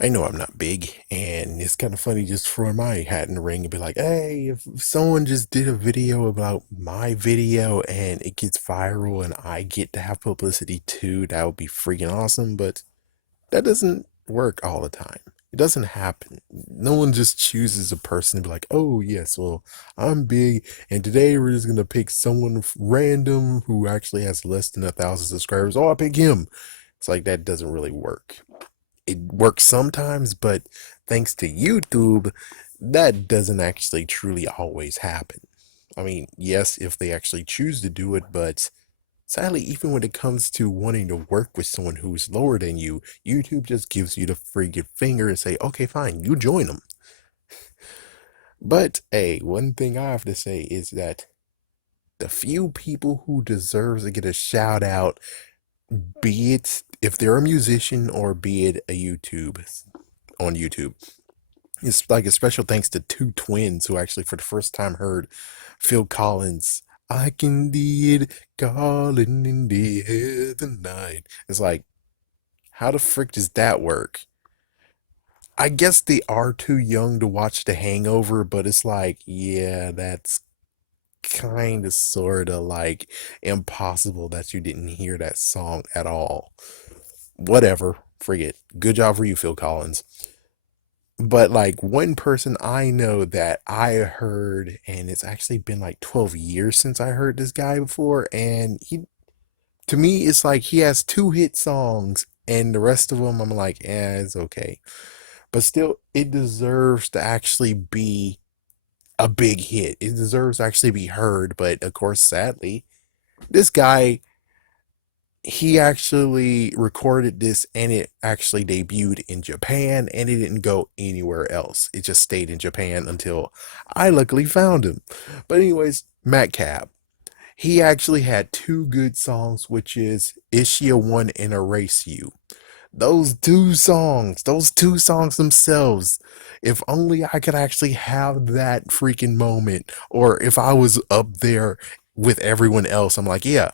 I know I'm not big, and it's kind of funny just throw my hat in the ring and be like, hey, if someone just did a video about my video and it gets viral and I get to have publicity too, that would be freaking awesome. But that doesn't work all the time. It doesn't happen. No one just chooses a person to be like, oh, yes, well, I'm big, and today we're just going to pick someone random who actually has less than 1,000 subscribers. Oh, I pick him. It's like that doesn't really work. It works sometimes, but thanks to YouTube, that doesn't actually truly always happen. I mean, yes, if they actually choose to do it, but sadly, even when it comes to wanting to work with someone who's lower than you, YouTube just gives you the freaking finger and say, okay, fine, you join them. But hey, one thing I have to say is that the few people who deserves to get a shout out, be it if they're a musician or be it a YouTube on YouTube, it's like a special thanks to two twins who actually for the first time heard Phil Collins. I can be it calling in the air tonight. It's like, how the frick does that work? I guess they are too young to watch The Hangover, but it's like, yeah, that's kind of sort of like impossible that you didn't hear that song at all. Whatever, forget. Good job for you, Phil Collins. But like one person I know that I heard, and it's actually been like 12 years since I heard this guy before, and he, to me, it's like he has two hit songs, and the rest of them I'm like, it's okay. But still, it deserves to actually be a big hit. It deserves to actually be heard, but of course, sadly, this guy, he actually recorded this and it actually debuted in Japan and it didn't go anywhere else. It just stayed in Japan until I luckily found him. But anyways, Matt Cab. He actually had two good songs, which is She a One and Erase You. Those two songs themselves, if only I could actually have that freaking moment, or if I was up there with everyone else, I'm like, yeah,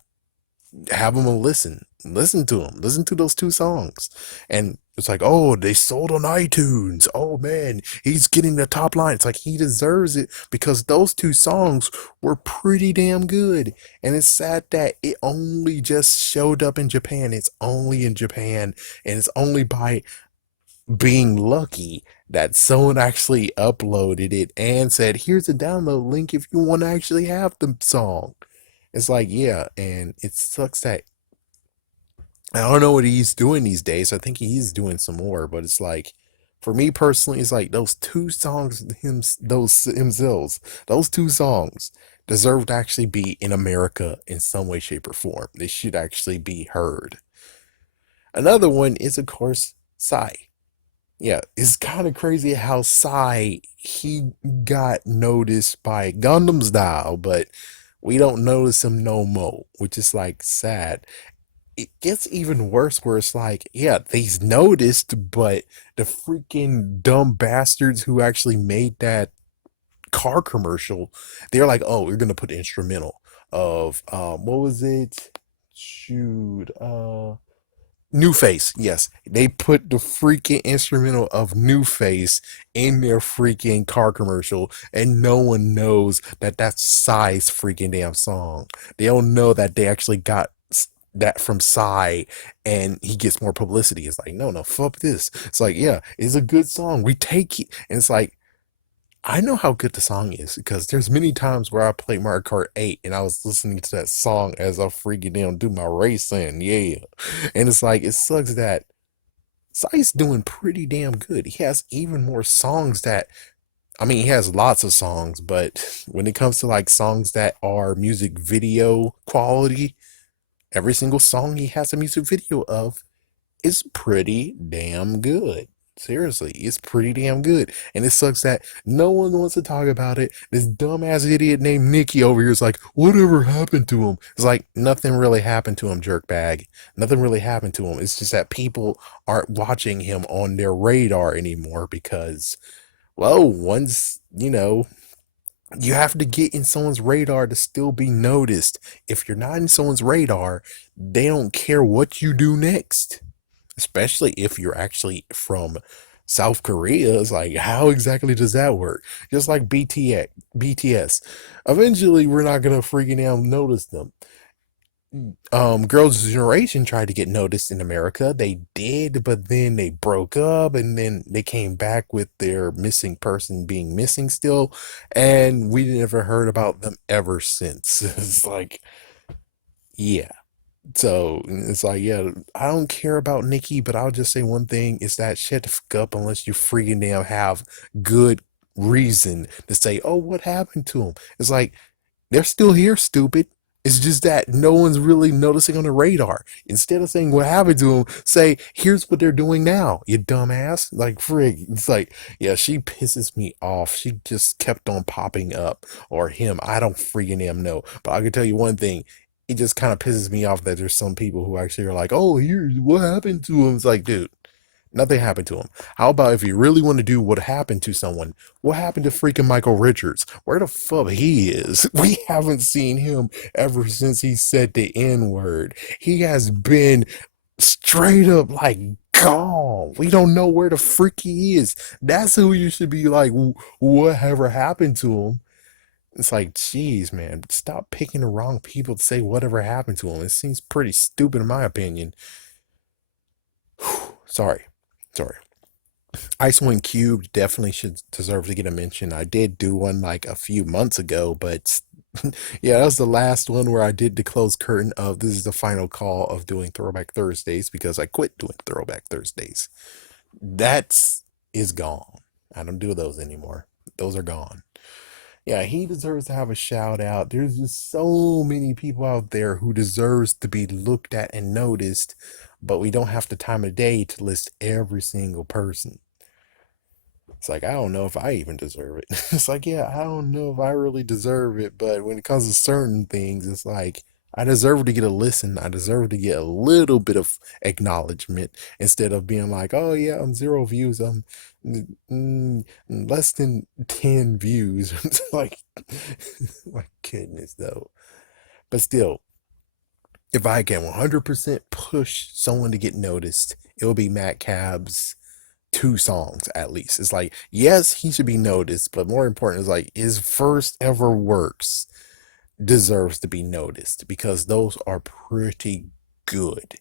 have them a listen to them, listen to those two songs. And it's like, oh, they sold on iTunes, oh man, he's getting the top line. It's like he deserves it because those two songs were pretty damn good. And it's sad that it only just showed up in Japan. It's only in Japan, and it's only by being lucky that someone actually uploaded it and said, here's a download link if you want to actually have the song. It's like, yeah, and it sucks that I don't know what he's doing these days. I think he's doing some more, but it's like, for me personally, it's like those two songs, those themselves, those two songs deserve to actually be in America in some way, shape, or form. They should actually be heard. Another one is, of course, Psy. Yeah, it's kind of crazy how Psy he got noticed by Gundam Style, but we don't notice him no more, which is like sad. It gets even worse where it's like, yeah, they's noticed, but the freaking dumb bastards who actually made that car commercial, they're like, oh, we're gonna put an instrumental of what was it? Shoot, New Face. Yes, they put the freaking instrumental of New Face in their freaking car commercial, and no one knows that that's Psy's freaking damn song. They don't know that they actually got that from Psy, and he gets more publicity. It's like, no, no, fuck this. It's like, yeah, it's a good song. We take it, and it's like, I know how good the song is because there's many times where I played Mario Kart 8 and I was listening to that song as I freaking down do my racing, yeah. And it's like it sucks that Sai's doing pretty damn good. He has even more songs that I mean he has lots of songs, but when it comes to like songs that are music video quality, every single song he has a music video of is pretty damn good. Seriously, it's pretty damn good. And it sucks that no one wants to talk about it. This dumbass idiot named Nicky over here is like, whatever happened to him? It's like, nothing really happened to him, jerkbag. Nothing really happened to him. It's just that people aren't watching him on their radar anymore because, well, once, you have to get in someone's radar to still be noticed. If you're not in someone's radar, they don't care what you do next, especially if you're actually from South Korea is like, how exactly does that work? Just like BTS. Eventually, we're not gonna freaking out notice them. Girls' Generation tried to get noticed in America. They did, but then they broke up and then they came back with their missing person being missing still, and we never heard about them ever since. It's like, yeah. So it's like, yeah, I don't care about Nikki, but I'll just say one thing is that shut the fuck up unless you freaking damn have good reason to say, oh, what happened to him? It's like, they're still here, stupid. It's just that no one's really noticing on the radar. Instead of saying what happened to them, say, here's what they're doing now, you dumbass. Like, frig. It's like, yeah, she pisses me off. She just kept on popping up. Or him. I don't freaking damn know. But I can tell you one thing. It just kind of pisses me off that there's some people who actually are like, oh, here's what happened to him. It's like, dude, nothing happened to him. How about if you really want to do what happened to someone? What happened to freaking Michael Richards? Where the fuck he is? We haven't seen him ever since he said the N word. He has been straight up like gone. We don't know where the freak he is. That's who you should be like, whatever happened to him? It's like, geez, man, stop picking the wrong people to say whatever happened to him. It seems pretty stupid in my opinion. Sorry. Sorry. Icewind Cube definitely should deserve to get a mention. I did do one like a few months ago, but yeah, that was the last one where I did the close curtain of this is the final call of doing Throwback Thursdays because I quit doing Throwback Thursdays. That's is gone. I don't do those anymore. Those are gone. Yeah, he deserves to have a shout out. There's just so many people out there who deserves to be looked at and noticed, but we don't have the time of day to list every single person. It's like, I don't know if I even deserve it. It's like, yeah, I don't know if I really deserve it, but when it comes to certain things, it's like, I deserve to get a listen. I deserve to get a little bit of acknowledgement instead of being like, oh, yeah, I'm 0 views. I'm less than 10 views. It's like, my goodness, though. But still, if I can 100% push someone to get noticed, it will be Matt Cab's 2 songs at least. It's like, yes, he should be noticed, but more important is like his first ever works deserves to be noticed because those are pretty good.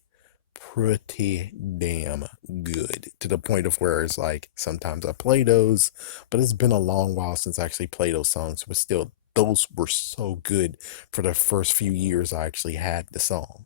Pretty damn good to the point of where it's like sometimes I play those, but it's been a long while since I actually played those songs. But still, those were so good for the first few years I actually had the song.